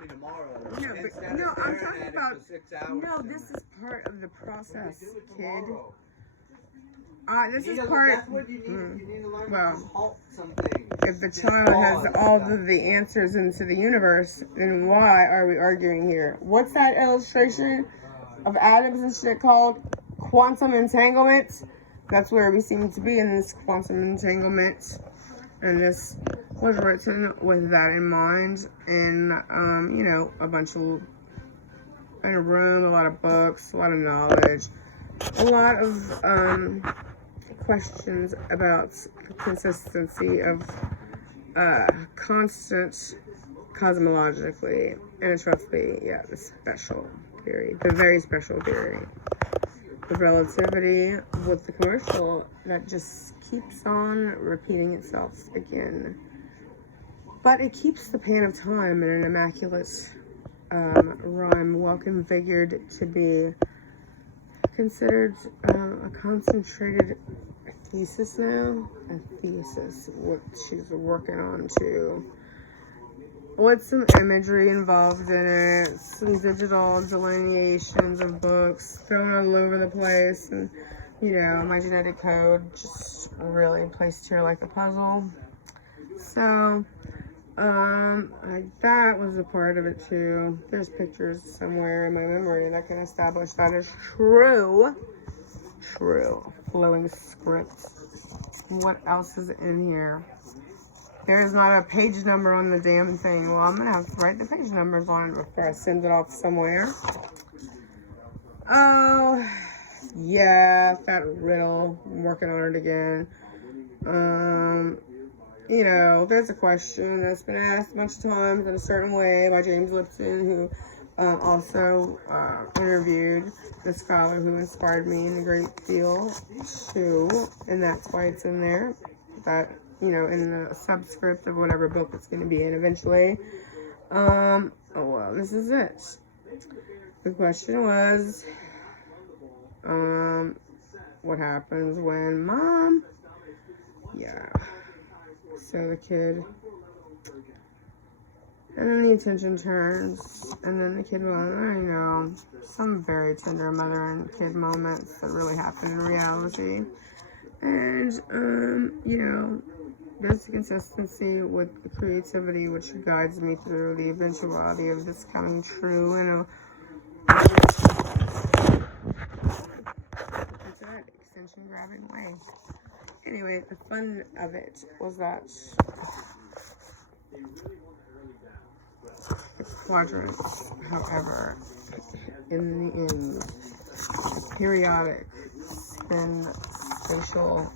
me tomorrow. No, but, no, I'm talking about. No, this is part of the process, kid. This is part. That's what you need. You need to learn Well, to halt something. If the child has all of the answers into the universe, then why are we arguing here? What's that illustration of atoms and shit called? Quantum entanglement. That's where we seem to be in this quantum entanglement. And this was written with that in mind. And, you know, a bunch of, in a room, a lot of books, a lot of knowledge, a lot of questions about the consistency of constant cosmologically. And it's roughly, yeah, the special theory, the very special theory. The relativity with the commercial that just keeps on repeating itself again. But it keeps the pan of time in an immaculate rhyme, well configured to be considered a concentrated thesis now. A thesis, what she's working on too. With some imagery involved in it, some digital delineations of books thrown all over the place, and you know, my genetic code just really placed here like a puzzle. So, that was a part of it too. There's pictures somewhere in my memory that can establish that is true. True. Flowing scripts. What else is in here? There is not a page number on the damn thing. Well, I'm going to have to write the page numbers on it before I send it off somewhere. Oh, yeah, that riddle. I'm working on it again. You know, there's a question that's been asked a bunch of times in a certain way by James Lipton, who also interviewed the scholar who inspired me in a great deal too, and that's why it's in there. That, you know, in the subscript of whatever book it's going to be in eventually. Oh well, this is it. The question was, what happens when mom? Yeah. So the kid, and then the attention turns, and then the kid will, you know, some very tender mother and kid moments that really happen in reality. And, you know, there's the consistency with the creativity which guides me through the eventuality of this coming true in a extension grabbing way. Anyway, the fun of it was that the quadrants, however, in the end, periodic spin spatial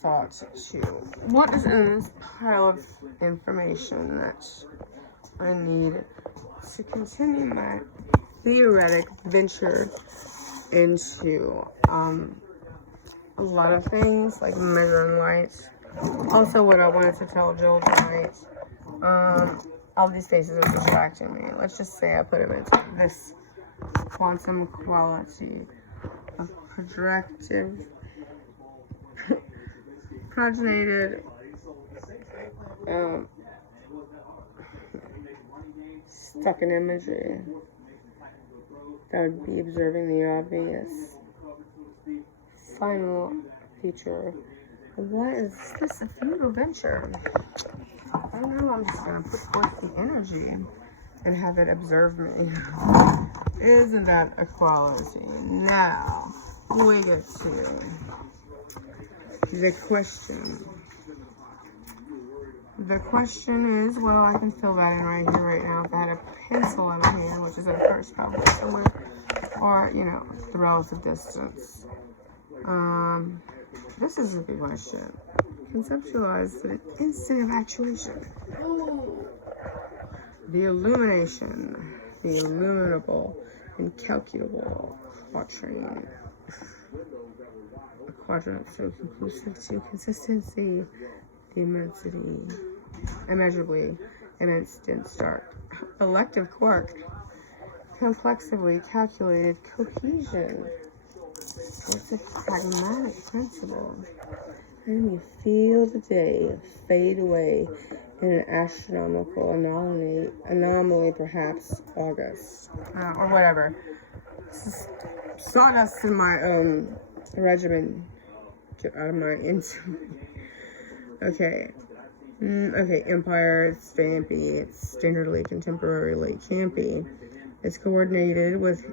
thought to what is in this pile of information that I need to continue my theoretic venture into a lot of things like measuring light. Also, what I wanted to tell Joel tonight, all these faces are distracting me. Let's just say I put them into this quantum quality of projective, prognated, stuck in imagery that would be observing the obvious. Final feature. What is this? A futile venture? I don't know. I'm just gonna put forth the energy and have it observe me. Isn't that equality? Now we get to the question. The question is, well, I can fill that in right here, right now. If I had a pencil in my hand, which is in first probably somewhere, or you know, the relative distance. This is a good question. Conceptualize the instant of actuation. The illumination, the illuminable, incalculable quatrain. A quadrant so conclusive to consistency, the immensity, immeasurably immense, dense, dark. Elective quark, complexively calculated cohesion. It's a pragmatic principle. And you feel the day fade away in an astronomical anomaly perhaps August. Or whatever. Sawdust in my regimen. Get out of my Okay. Okay, Empire, it's vampy, it's standardly, contemporarily campy. It's coordinated with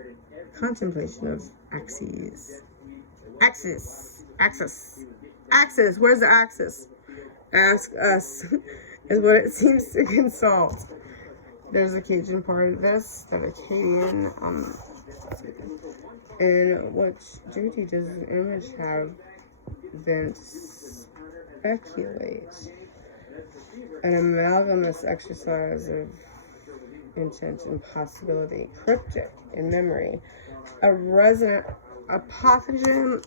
contemplation of axes. Axis. Where's the axis? Ask us is what it seems to consult. There's a Cajun part of this, that Acadian, in which duty does an image have then speculate. An amalgamous exercise of intent and possibility, cryptic in memory. A resonant apothegm,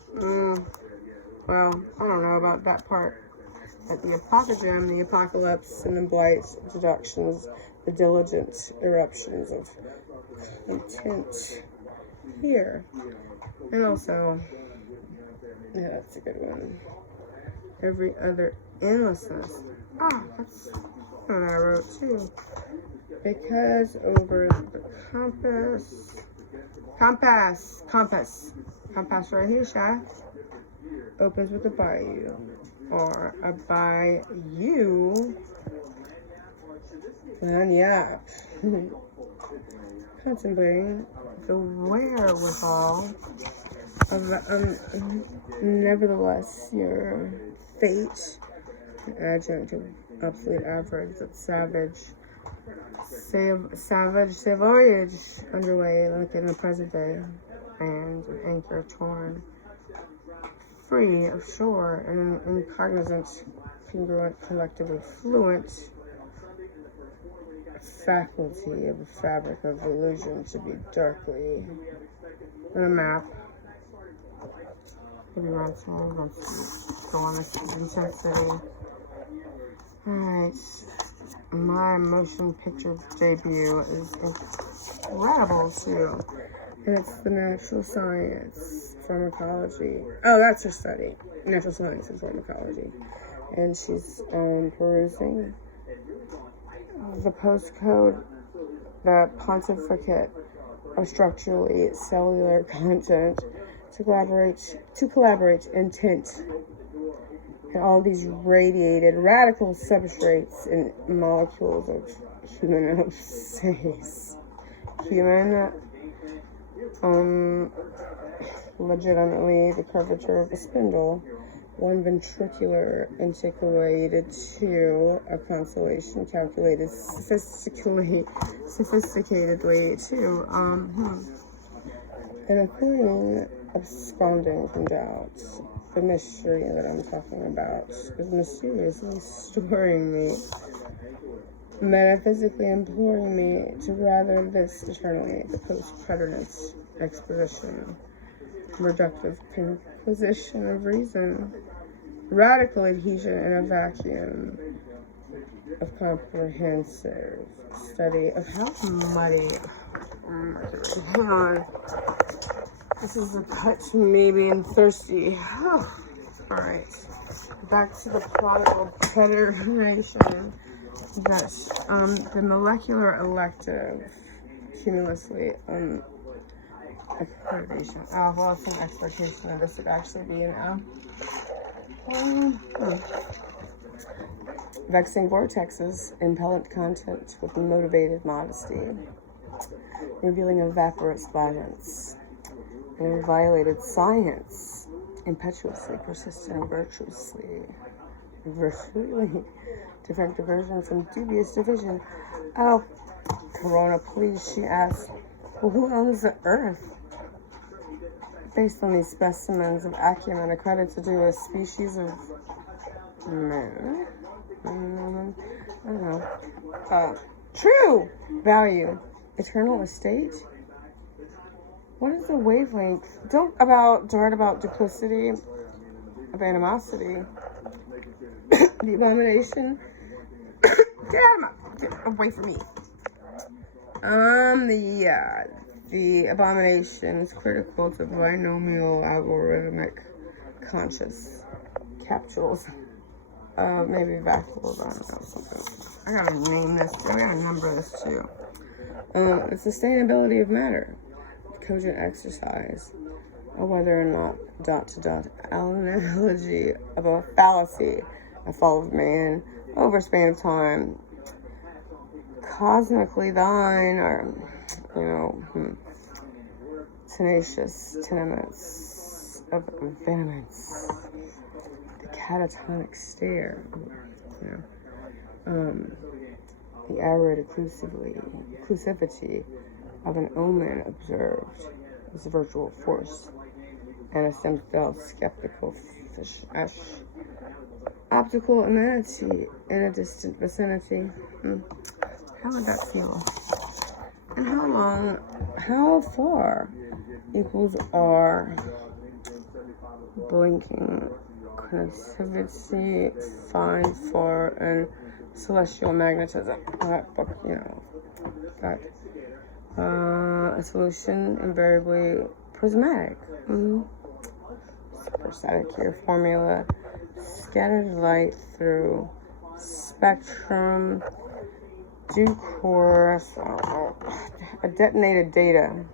well, I don't know about that part. But the apothegm, the apocalypse, and the blight deductions, the diligent eruptions of intent here. And also, yeah, that's a good one. Every other endlessness. That's what I wrote too. Because over the compass right here, Shy, opens with a bayou, or a bayou, and yeah, contemplating the wherewithal of nevertheless your fate, an adjunct of obsolete average, that savage voyage underway, like in the present day, and an anchor torn free of shore, and an incognizant, congruent, collectively fluent faculty of a fabric of illusion to be darkly on a map. Maybe let's go on this intensity. Alright. My motion picture debut is incredible too. And it's the natural science, pharmacology. Oh, that's her study. Natural science and pharmacology. And she's perusing the postcode, the pontificate of structurally cellular content to collaborate intent and all these radiated radical substrates and molecules of human legitimately the curvature of a spindle, one ventricular integrated to a constellation calculated sophisticatedly to and according absconding from doubt. The mystery that I'm talking about is mysteriously storing me, metaphysically imploring me to rather this eternally, the post-preterist exposition, reductive conquisition of reason, radical adhesion in a vacuum of comprehensive study of how muddy. Hang on. This is a cut to me being thirsty. Alright. Back to the prodigal preteration. Yes. The molecular elective cumulously accreditation. Oh, well, it's an expectation that this would actually be an vexing vortexes, impellent content with motivated modesty, revealing a vaporous violence, and violated science, impetuously, persistent, and virtually different diversion from dubious division. Oh, Corona, please, she asks, well, who owns the earth? Based on these specimens of acumen accredited to do a species of man. I don't know. True value. Eternal estate. What is the wavelength? Don't about duplicity, of animosity. The abomination. Get away from me. The abomination is critical to binomial algorithmic conscious capsules. Maybe vacuoles, I don't know, something. I gotta name this, I gotta number this too. The sustainability of matter, cogent exercise, or whether or not analogy of a fallacy, a fall of man, over span of time, cosmically thine, or, tenacious tenements of venomance, the catatonic stare, the arid inclusivity of an omen observed as a virtual force, and a simple skeptical fish, optical amenity in a distant vicinity. How would that feel? And how far equals R blinking connectivity, fine, far, and celestial magnetism. That book, got a solution invariably prismatic. Superstatic here formula. Scattered light through spectrum, due course, of detonated data.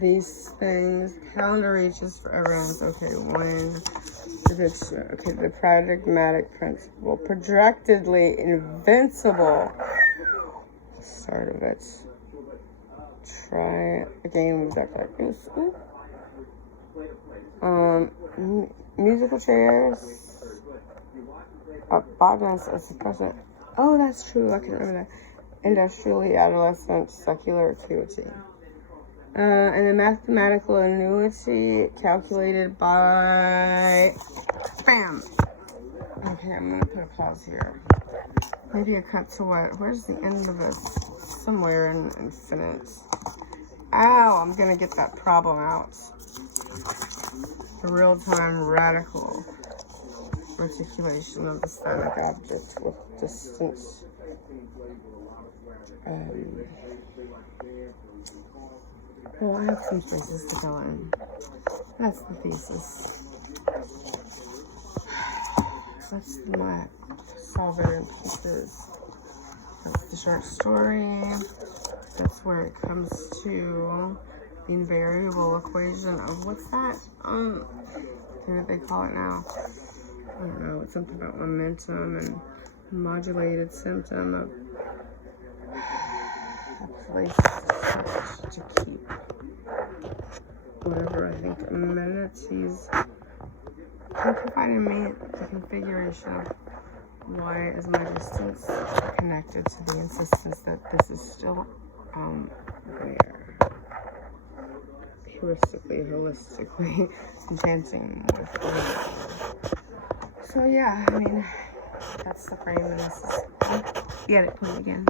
These things, calendar reaches for everyone's the paradigmatic principle, projectedly invincible. Start of it. Try again with that practice. Musical chairs. Botanist as a present. Oh, that's true. I can remember that. Industrially adolescent secular acuity. And the mathematical annuity calculated by bam. Okay, I'm gonna put a pause here. Maybe a cut to what? Where's the end of this? Somewhere in infinite. Ow, I'm gonna get that problem out. The real-time radical articulation of the static object with distance. Well, I have some spaces to go in. That's the thesis. That's my solver in pieces. That's the short story. That's where it comes to the invariable equation of what's that? What do they call it now? I don't know. It's something about momentum and modulated symptom of a place to keep whatever I think amenities can provide me the configuration of why is my distance connected to the insistence that this is still there. Holistically enchanting with so yeah, I mean that's the frame and this is get it, put it again.